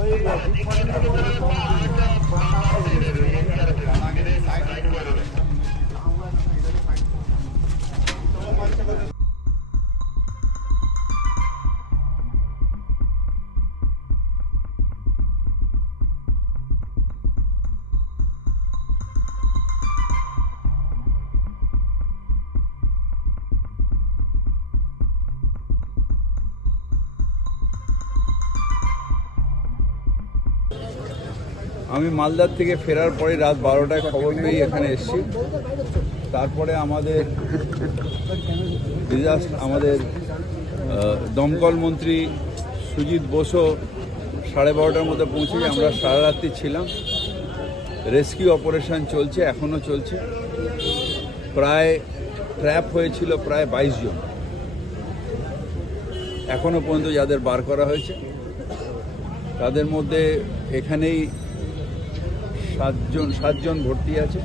Oi, Gabi. আমি মালদার থেকে ফেরার পরে রাত বারোটায় খবর পেয়ে এখানে এসেছি। তারপরে আমাদের ডিজাস্ট আমাদের দমকল মন্ত্রী সুজিত বসু সাড়ে বারোটার মধ্যে পৌঁছে আমরা সারা রাত্রি ছিলাম। রেস্কিউ অপারেশন চলছে এখনও চলছে। প্রায় ট্র্যাপ হয়েছিল প্রায় বাইশ জন। এখনও পর্যন্ত যাদের বার করা হয়েছে। তাদের মধ্যে এখানেই সাতজন সাতজন ভর্তি আছে।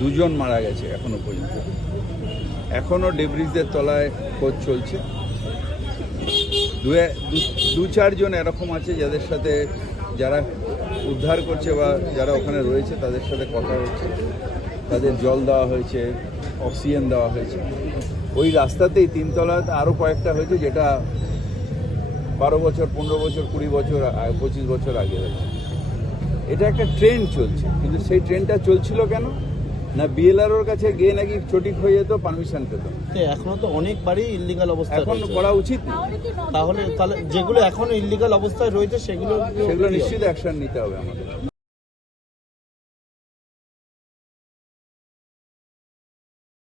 দুজন মারা গেছে এখনও পর্যন্ত। এখনও ডেব্রিজদের তলায় খোঁজ চলছে। দু চারজন এরকম আছে যাদের সাথে যারা উদ্ধার করছে বা যারা ওখানে রয়েছে তাদের সাথে কথা হচ্ছে। তাদের জল দেওয়া হয়েছে, অক্সিজেন দেওয়া হয়েছে। ওই রাস্তাতেই তিনতলাতে আরও কয়েকটা হয়েছে যেটা বারো বছর, পনেরো বছর, কুড়ি বছর পঁচিশ বছর আগে হয়েছে। এটা একটা ট্রেন চলছে। কিন্তু সেই ট্রেনটা চলছিল কেন? না বিএলআরওর কাছে গিয়ে নাকি চটিক হয়ে যেত পারমিশন পেত? তো এখনও তো অনেক বাড়ি ইলিগাল অবস্থা এখন করা উচিত? না। তাহলে তাহলে যেগুলো এখন ইলিগাল অবস্থায় রয়েছে সেগুলো সেগুলো নিশ্চিত অ্যাকশন নিতে হবে আমাদের।